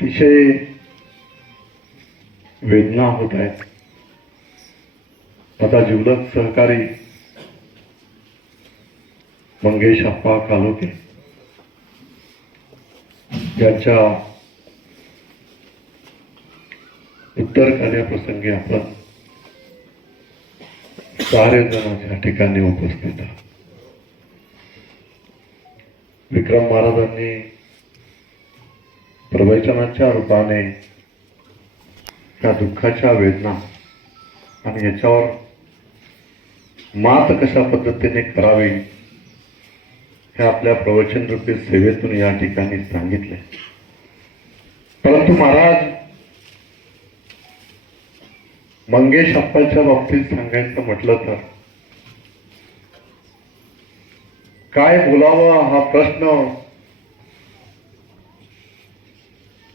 अतिशय वेदना होत आहेत. माझा जिवलग सहकारी मंगेश अप्पा कालोखे यांच्या उत्तर कार्याप्रसंगी आपण सारे जण या ठिकाणी उपस्थित आहात. विक्रम महाराजांनी प्रवचनाच्या रूपाने त्या दुःखाच्या वेदना आणि याच्यावर मात कशा पद्धतीने करावी हे आपल्या प्रवचन रूपी सेवेतून या ठिकाणी सांगितले. परंतु महाराज मंगेश अप्पाच्या बाबतीत सांगायचं म्हटलं तर काय बोलावं हा प्रश्न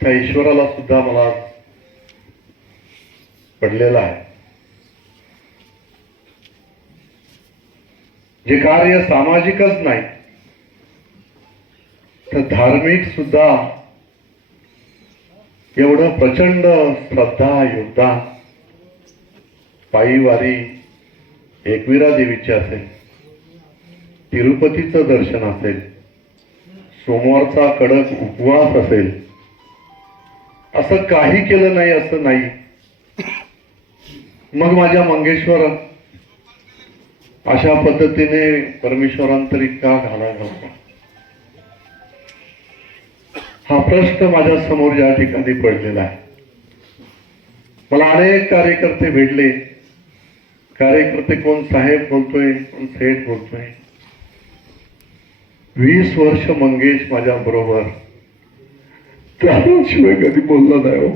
त्या ईश्वराला सुद्धा मला पडलेला आहे. जे कार्य सामाजिकच नाही तर धार्मिक सुद्धा एवढं प्रचंड श्रद्धा योगदान पायीवारी एकविरा देवीचे असेल, तिरुपतीचं दर्शन असेल, सोमवारचा कडक उपवास असेल, असं काही केलं नाही असं नाही. मग माझ्या मंगेश्वर अशा पद्धतीने परमेश्वरांतरी का घालायला होता हा प्रश्न माझ्या समोर या ठिकाणी पडलेला आहे. मला अनेक कार्यकर्ते भेटले. कार्यकर्ते कोण साहेब बोलतोय, कोण सेठ बोलतोय. 20 वर्ष मंगेश माझ्या बरोबर त्याशिवाय कधी बोलला नाही हो.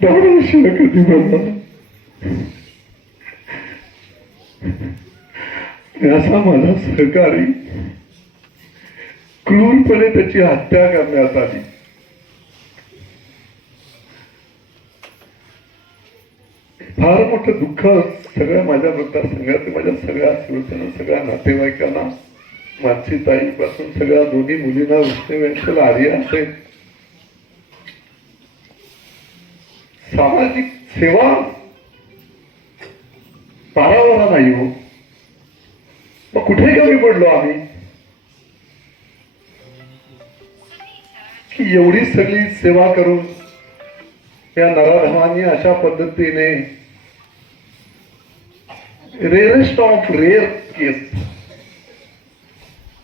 त्याशिवाय कधी बोलला नाही. असा माझा सहकारी क्रूरपणे त्याची हत्या करण्यात आली. फार मोठं दुःख सगळ्या माझ्या मतदारसंघात, माझ्या सगळ्या शिवसेना, सगळ्या नातेवाईकांना, मानसीताईपासून सगळ्या दोन्ही मुलींना, विष्णू आर्य असेल, सामाजिक सेवा पारावरा नाही हो. मग कुठे कमी पडलो आम्ही की एवढी सगळी सेवा करून या नराधमांनी अशा पद्धतीने रेअरेस्ट ऑफ रेअर केस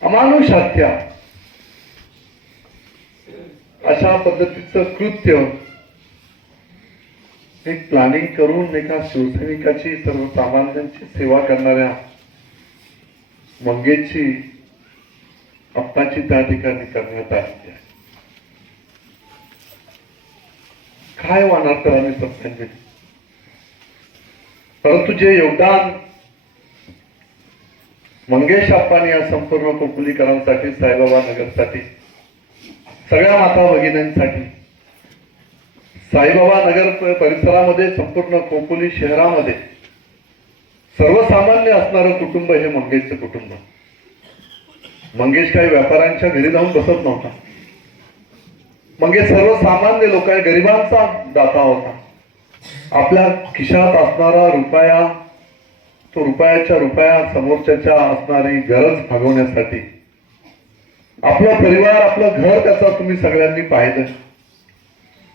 अमानुष हत्या अशा पद्धतीचं कृत्य एक प्लॅनिंग करून एका शिवसैनिकाची, सर्वसामान्यांची सेवा करणाऱ्या मंगेशची, अप्पाची त्या ठिकाणी करण्यात आली आहे. काय वाणार तर आम्ही सत्संगी. परंतु जे योगदान मंगेश अप्पांनी या संपूर्ण कोकणीकरांसाठी, साईबाबा नगरसाठी, सगळ्या माता भगिनींसाठी, साईबाबा नगर परिसरामध्ये, संपूर्ण खोपोली शहरामध्ये सर्वसामान्य असणारं कुटुंब हे मंगेशचं कुटुंब. मंगेश काही व्यापाऱ्यांच्या घरी जाऊन बसत नव्हता. मंगेश सर्वसामान्य लोक, गरिबांचा दाता होता. आपल्या खिशात असणारा रुपया, तो रुपयाच्या रुपया समोरच्याच्या असणारी गरज भागवण्यासाठी, आपला परिवार, आपलं घर त्याचा तुम्ही सगळ्यांनी पाहिलं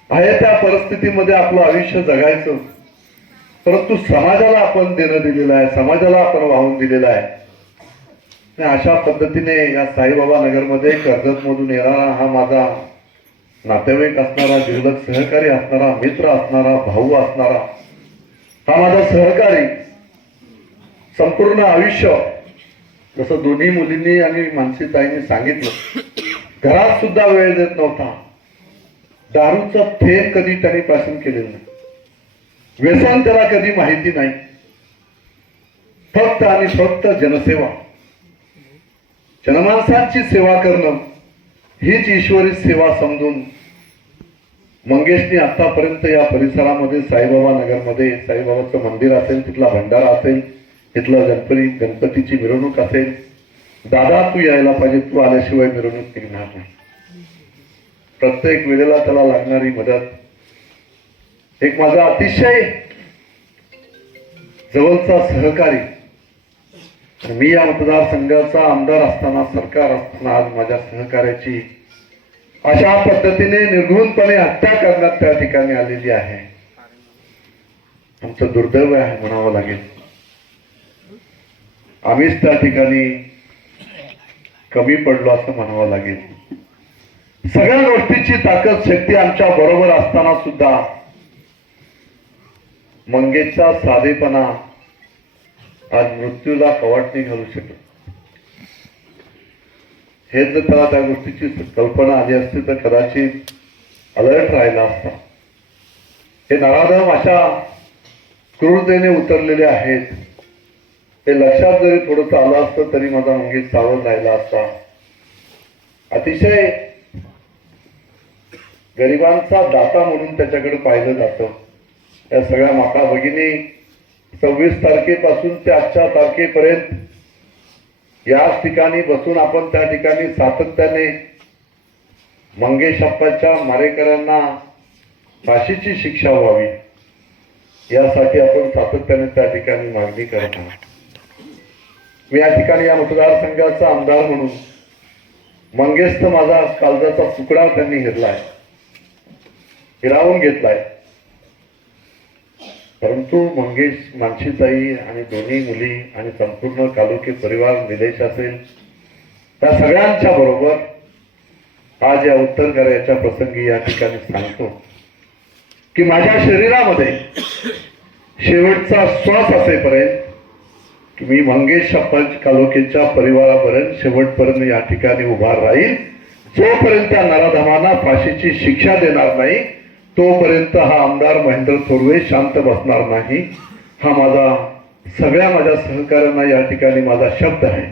आहे. त्या परिस्थितीमध्ये आपलं आयुष्य जगायचं, परंतु समाजाला आपण देणं दिलेलं आहे, समाजाला आपण वाहून दिलेलं आहे. अशा पद्धतीने या साईबाबा नगरमध्ये कर्जत मधून येणारा हा माझा नातेवाईक असणारा, जिवलग सहकारी असणारा, मित्र असणारा, भाऊ असणारा हा माझा सहकारी संपूर्ण आयुष्य, जसं दोन्ही मुलींनी आणि मानसीताईंनी सांगितलं, घरात सुद्धा वेळ देत नव्हता. दारूचा थेंब कधी त्यांनी पासून केलेलं नाही. व्यसन त्याला कधी माहिती नाही. फक्त आणि फक्त जनसेवा, जनमानसांची सेवा करणं हीच ईश्वरी सेवा समजून मंगेशने आतापर्यंत या परिसरामध्ये, साईबाबा नगरमध्ये, साईबाबाचं मंदिर असेल, तिथला भंडारा असेल, तिथलं गणपतीची मिरवणूक असेल, दादा तू यायला पाहिजे, तू आल्याशिवाय मिरवणूक निघणार नाही. प्रत्येक वेळेला त्याला लागणारी मदत, एक माझा अतिशय जवळचा सहकारी, मी या मतदारसंघाचा आमदार असताना, सरकार असताना आज माझ्या सहकार्याची अशा पद्धतीने निर्घृणपणे हत्या करण्यात त्या ठिकाणी आलेली आहे. आमचं दुर्दैव आहे म्हणावं लागेल. आम्हीच त्या ठिकाणी कमी पडलो असं म्हणावं लागेल. सगळ्या गोष्टीची ताकद, शक्ती आमच्या बरोबर असताना सुद्धा मंगेशचा साधेपणा आज मृत्यूला कवाटणी घालू शकतो. हे जर त्याला त्या गोष्टीची कल्पना आली असती तर कदाचित अलर्ट राहिला असता. हे नराधम अशा क्रूरतेने उतरलेले आहेत, ते लक्षात जरी थोडंसं आलं असतं तरी माझा मंगेश सावध राहिला असता. अतिशय गरिबांचा दाता म्हणून त्याच्याकडे पाहिलं जातं. या सगळ्या माता भगिनी 26 तारखेपासून ते आजच्या तारखेपर्यंत याच ठिकाणी बसून आपण त्या ठिकाणी सातत्याने मंगेश अप्पाच्या मारेकऱ्यांना फाशीची शिक्षा व्हावी यासाठी आपण सातत्याने त्या ठिकाणी मागणी करत आहोत. मी या ठिकाणी या मतदारसंघाचा आमदार म्हणून मंगेशचा माझा काळजाचा तुकडा त्यांनी हिरावून घेतलाय. परंतु मंगेश, मानसीताई आणि दोन्ही मुली आणि संपूर्ण कालुके परिवार, निलेश असेल, त्या सगळ्यांच्या बरोबर आज या उत्तर कार्याच्या प्रसंगी या ठिकाणी सांगतो की माझ्या शरीरामध्ये शेवटचा श्वास असेपर्यंत मी मंगेश अप्पा कालुकेच्या परिवारापर्यंत शेवटपर्यंत या ठिकाणी उभा राहील. जोपर्यंत त्या नराधमांना फाशीची शिक्षा देणार नाही तोपर्यंत हा आमदार महेंद्र थोरवे शांत बसणार नाही. हा माझ्या सहकाऱ्यांना या ठिकाणी माझा शब्द आहे.